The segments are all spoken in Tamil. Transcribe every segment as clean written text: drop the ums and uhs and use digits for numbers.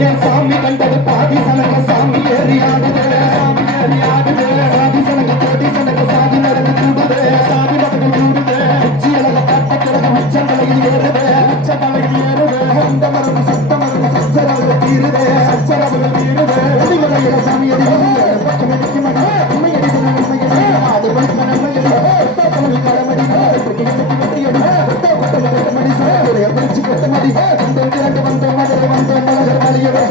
என் சாமி கண்டது பாதி சனக சாமி ஏறியாடுது சாமி ஏறியாடுது சாதி சனக கோடி சனக சாதி நடந்து கூடுது சாதி நடந்து கூடுது உச்சி அழக காட்ட கிழக்கு உச்சந்தலையில் ஏறுது உச்சந்தலையில் ஏறுது அந்த மரபு சத்த மரபு சச்சரவுகள் தீருது சச்சரவுகள் தீருது ஒளிமலையில சாமி அடி பச்சை மணிக்கு மகா உண்மை அடிது உண்மை அடி அது வலிக்க நன்மை அடி தலைவி கடமடி மடி சாரி பிரிச்சு கொட்டமடி அந்த இரண்டு வந்த மதுரை வந்த மலர் வாழியவே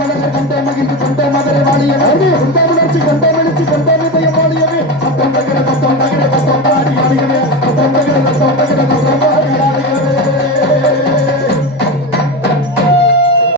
மலர் கண்ட மகிழ்ச்சி கொண்ட மதுரை வாழியவே கொண்ட உணர்ச்சி கொண்ட வெளிச்சி கொண்ட இதயம் வாழியவே பத்தம்